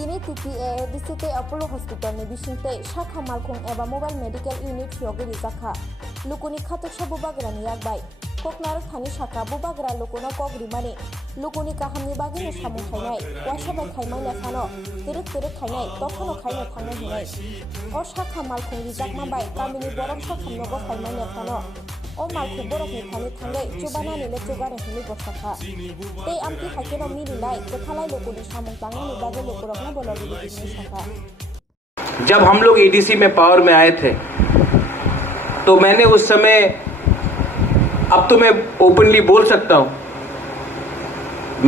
Dini TTA DCT Apollo Hospital ni bisingte Shakha Malkhung eba Mobile Medical Unit Yogiri Zakha Lukuni Khatuk Shabu Bagra ni Yakbai Koknar Thani Shaka Bubagra Lukuna Kogri Mani Lukuni Kahamni Bagini Shamu Khainai Washabai Khaimai Lefano Tirik Khainai Tokhano Khainai Thangna Hinai O Shakha Malkhung Rizak Mabai Kamini Borok Shakham Nogo Khaimai Lefano O Malkhung Borok ni Thani Thangai Chubana ni Lecugare Hini Boshakha Te Amki Hakeno Mini Lai Kethalai Lukuni Shamu Tangna ni Bage Lukurok na Bologi Bini Shakha जब हम लोग ADC में power में आए थे तो मैंने उस समय, अब तो मैं ओपनली बोल सकता हूं,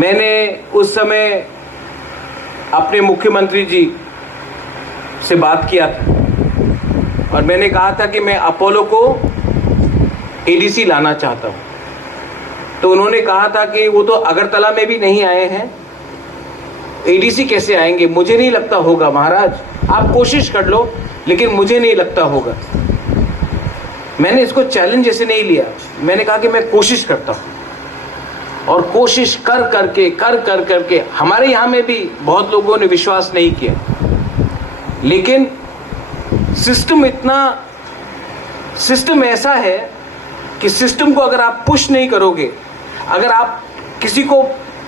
मैंने उस समय अपने मुख्यमंत्री जी से बात किया था और मैंने कहा था कि मैं अपोलो को एडीसी लाना चाहता हूं। तो उन्होंने कहा था कि वो तो अगरतला में भी नहीं आए हैं, एडीसी कैसे आएंगे? मुझे नहीं लगता होगा महाराज, आप कोशिश कर लो, लेकिन मुझे नहीं लगता होगा। मैंने इसको चैलेंज जैसे नहीं लिया, मैंने कहा कि मैं कोशिश करता हूं और कोशिश कर करके हमारे यहां में भी बहुत लोगों ने विश्वास नहीं किया, लेकिन सिस्टम ऐसा है कि सिस्टम को अगर आप पुश नहीं करोगे, अगर आप किसी को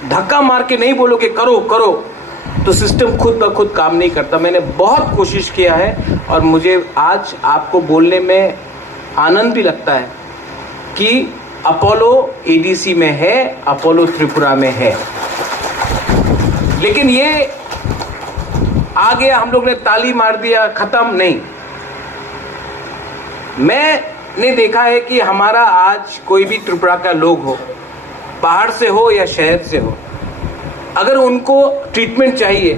धक्का मार के नहीं बोलोगे करो करो, तो सिस्टम खुद ब खुद काम नहीं करता। मैंने बहुत कोशिश किया है और मुझे आज आपको बोलने में आनंद भी लगता है कि अपोलो एडीसी में है, अपोलो त्रिपुरा में है। लेकिन ये आ गया, हम लोग ने ताली मार दिया, खत्म नहीं। मैंने देखा है कि हमारा आज कोई भी त्रिपुरा का लोग हो, बाहर से हो या शहर से हो, अगर उनको ट्रीटमेंट चाहिए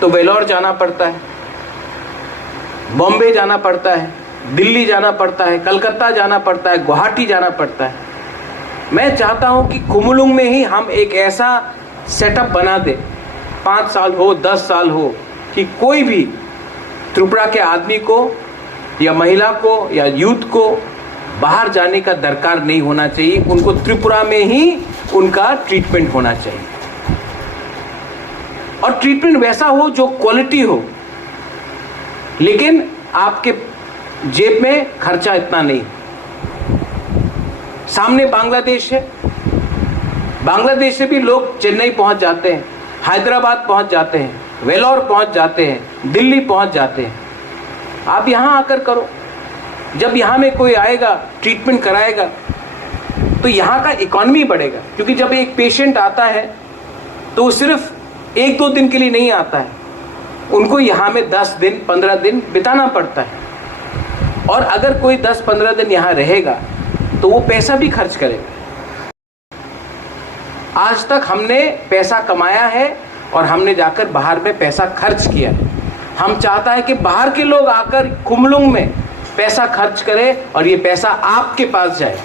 तो वेलोर जाना पड़ता है, बॉम्बे जाना पड़ता है, दिल्ली जाना पड़ता है, कलकत्ता जाना पड़ता है, गुवाहाटी जाना पड़ता है। मैं चाहता हूं कि कुमुलुंग में ही हम एक ऐसा सेटअप बना दे, 5 साल हो 10 साल हो, कि कोई भी त्रिपुरा के आदमी को या महिला को या यूथ को बाहर जाने का दरकार नहीं होना चाहिए, उनको त्रिपुरा में ही उनका ट्रीटमेंट होना चाहिए। और ट्रीटमेंट वैसा हो जो क्वालिटी हो, लेकिन आपके जेब में खर्चा इतना नहीं। सामने बांग्लादेश है, बांग्लादेश से भी लोग चेन्नई पहुंच जाते हैं, हैदराबाद पहुंच जाते हैं, वेलोर पहुंच जाते हैं, दिल्ली पहुंच जाते हैं। आप यहां आकर करो। जब यहां में कोई आएगा, ट्रीटमेंट कराएगा, तो यहां का इकोनॉमी बढ़ेगा। क्योंकि जब एक पेशेंट आता है तो वो सिर्फ 1-2 दिन के लिए नहीं आता है, उनको यहां में 10 दिन 15 दिन बिताना पड़ता है। और अगर कोई 10-15 दिन यहां रहेगा तो वो पैसा भी खर्च करेगा। आज तक हमने पैसा कमाया है और हमने जाकर बाहर में पैसा खर्च किया। हम चाहता है कि बाहर के लोग आकर कुमुलुंग में पैसा खर्च करें और ये पैसा आपके पास जाए।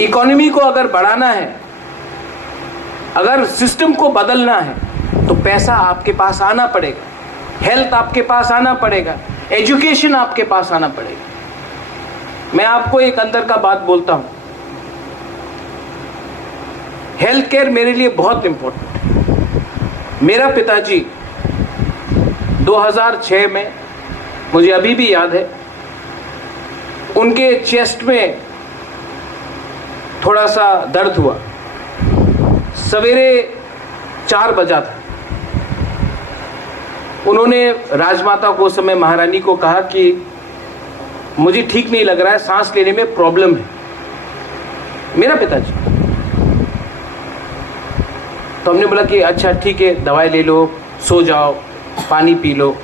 इकोनॉमी को अगर बढ़ाना है, अगर सिस्टम को बदलना है, तो पैसा आपके पास आना पड़ेगा, हेल्थ आपके पास आना पड़ेगा, एजुकेशन आपके पास आना पड़ेगा। मैं आपको एक अंदर का बात बोलता हूं, हेल्थ केयर मेरे लिए बहुत इंपॉर्टेंट है। मेरा पिताजी 2006 में, मुझे अभी भी याद है, उनके चेस्ट में थोड़ा सा दर्द हुआ, सवेरे 4 बजा था। उन्होंने राजमाता को, उस समय महारानी को कहा कि मुझे ठीक नहीं लग रहा है, सांस लेने में प्रॉब्लम है। मेरा पिताजी, तो हमने बोला कि अच्छा ठीक है, दवाई ले लो, सो जाओ, पानी पी लो।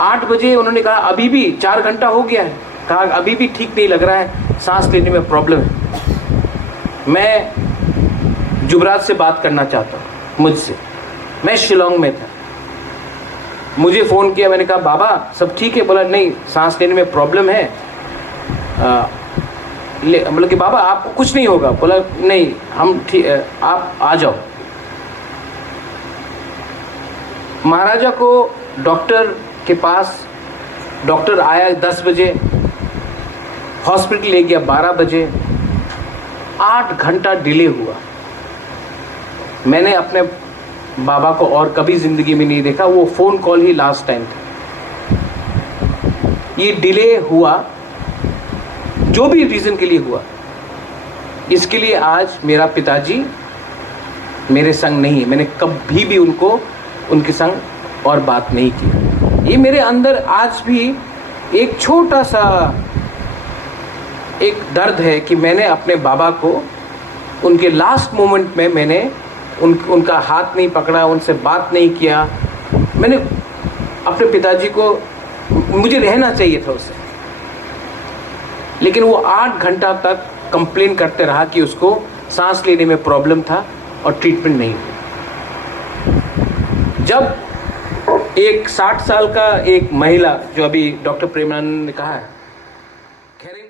8 बजे उन्होंने कहा अभी भी 4 घंटा हो गया है, कहा अभी भी ठीक नहीं लग रहा है, सांस लेने में प्रॉब्लम है। मैं जुबराज से बात करना चाहता हूँ, मुझसे। मैं शिलोंग में था, मुझे फ़ोन किया, मैंने कहा बाबा सब ठीक है? बोला नहीं, सांस लेने में प्रॉब्लम है। बोला कि बाबा आपको कुछ नहीं होगा? बोला नहीं, हम ठीक, आप आ जाओ। महाराजा को डॉक्टर के पास, डॉक्टर आया 10 बजे, हॉस्पिटल ले गया 12 बजे, 8 घंटा डिले हुआ। मैंने अपने बाबा को और कभी जिंदगी में नहीं देखा, वो फोन कॉल ही लास्ट टाइम था। ये डिले हुआ, जो भी रीजन के लिए हुआ, इसके लिए आज मेरा पिताजी मेरे संग नहीं है। मैंने कभी भी उनके संग और बात नहीं की। ये मेरे अंदर आज भी एक छोटा सा एक दर्द है कि मैंने अपने बाबा को उनके लास्ट मोमेंट में मैंने उनका हाथ नहीं पकड़ा, उनसे बात नहीं किया। मैंने अपने पिताजी को, मुझे रहना चाहिए था उससे, लेकिन वो 8 घंटा तक कंप्लेन करते रहा कि उसको सांस लेने में प्रॉब्लम था और ट्रीटमेंट नहीं हुआ। जब एक 60 साल का एक महिला, जो अभी डॉक्टर प्रेमानंद ने कहा है, खैरिंग